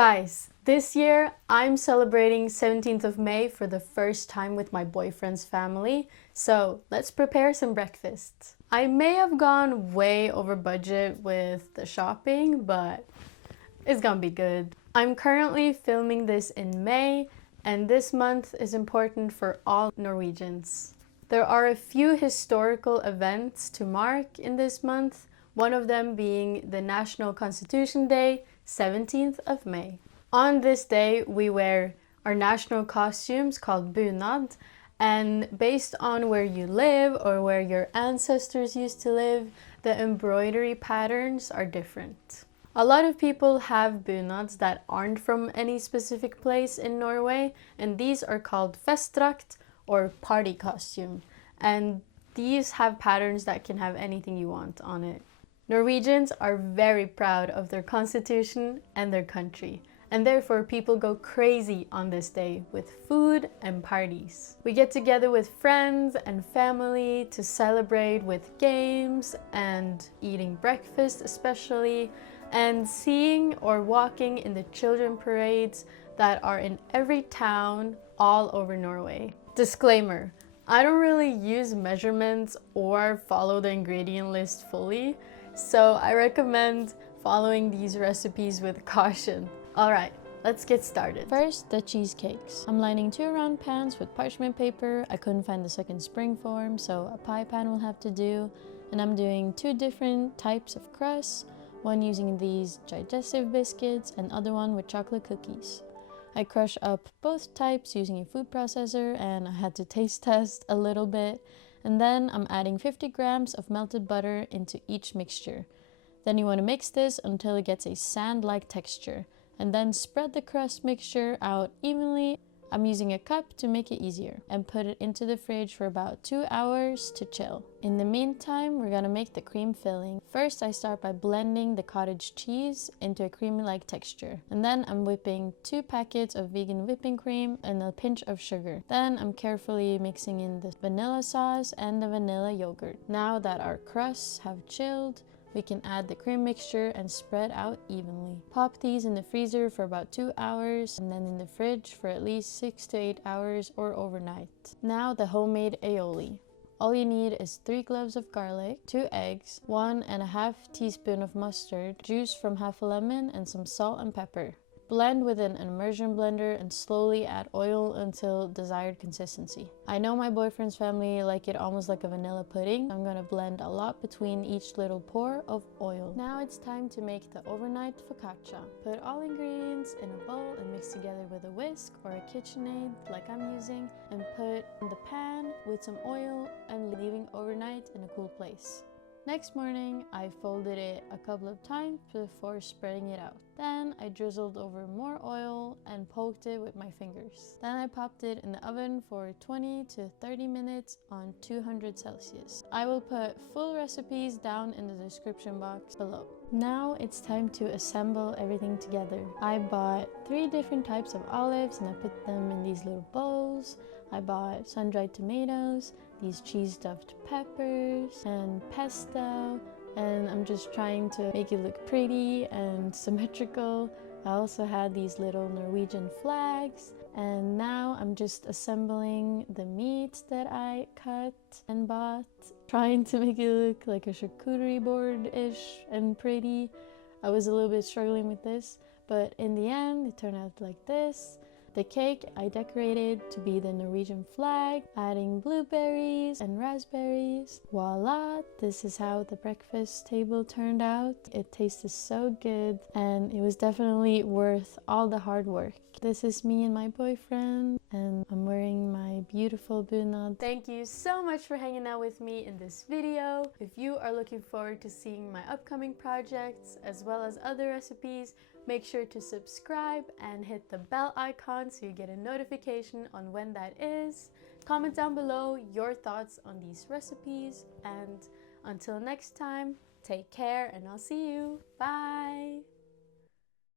Guys, this year I'm celebrating 17th of May for the first time with my boyfriend's family, so let's prepare some breakfast. I may have gone way over budget with the shopping, but it's gonna be good. I'm currently filming this in May, and this month is important for all Norwegians. There are a few historical events to mark in this month, one of them being the National Constitution Day, 17th of May. On this day, we wear our national costumes called bunad, and based on where you live or where your ancestors used to live, the embroidery patterns are different. A lot of people have bunads that aren't from any specific place in Norway, and these are called festdrakt or party costume, and these have patterns that can have anything you want on it. Norwegians are very proud of their constitution and their country, and therefore people go crazy on this day with food and parties. We get together with friends and family to celebrate with games and eating breakfast especially, and seeing or walking in the children parades that are in every town all over Norway. Disclaimer, I don't really use measurements or follow the ingredient list fully, so I recommend following these recipes with caution. Alright, let's get started. First, the cheesecakes. I'm lining 2 round pans with parchment paper. I couldn't find the second spring form, so a pie pan will have to do. And I'm doing 2 different types of crusts, one using these digestive biscuits and other one with chocolate cookies. I crush up both types using a food processor, and I had to taste test a little bit. And then I'm adding 50 grams of melted butter into each mixture. Then you want to mix this until it gets a sand-like texture, and then spread the crust mixture out evenly. I'm using a cup to make it easier, and put it into the fridge for about 2 hours to chill. In the meantime, we're gonna make the cream filling. First, I start by blending the cottage cheese into a creamy-like texture, and then I'm whipping 2 packets of vegan whipping cream and a pinch of sugar. Then I'm carefully mixing in the vanilla sauce and the vanilla yogurt. Now that our crusts have chilled, we can add the cream mixture and spread out evenly. Pop these in the freezer for about 2 hours, and then in the fridge for at least 6 to 8 hours or overnight. Now the homemade aioli. All you need is 3 cloves of garlic, 2 eggs, 1½ teaspoon of mustard, juice from half a lemon, and some salt and pepper. Blend with an immersion blender and slowly add oil until desired consistency. I know my boyfriend's family like it almost like a vanilla pudding. I'm gonna blend a lot between each little pour of oil. Now it's time to make the overnight focaccia. Put all ingredients in a bowl and mix together with a whisk or a KitchenAid like I'm using, and put in the pan with some oil and leaving overnight in a cool place. Next morning, I folded it a couple of times before spreading it out. Then I drizzled over more oil and poked it with my fingers. Then I popped it in the oven for 20 to 30 minutes on 200 Celsius. I will put full recipes down in the description box below. Now it's time to assemble everything together. I bought 3 different types of olives and I put them in these little bowls. I bought sun-dried tomatoes, these cheese-stuffed peppers, and pesto, and I'm just trying to make it look pretty and symmetrical. I also had these little Norwegian flags, and now I'm just assembling the meat that I cut and bought, trying to make it look like a charcuterie board-ish and pretty. I was a little bit struggling with this, but in the end it turned out like this. The cake I decorated to be the Norwegian flag, adding blueberries and raspberries. Voila! This is how the breakfast table turned out. It tasted so good, and it was definitely worth all the hard work. This is me and my boyfriend, and I'm wearing my beautiful bunad. Thank you so much for hanging out with me in this video. If you are looking forward to seeing my upcoming projects as well as other recipes, make sure to subscribe and hit the bell icon so you get a notification on when that is. Comment down below your thoughts on these recipes, and until next time, take care and I'll see you. Bye!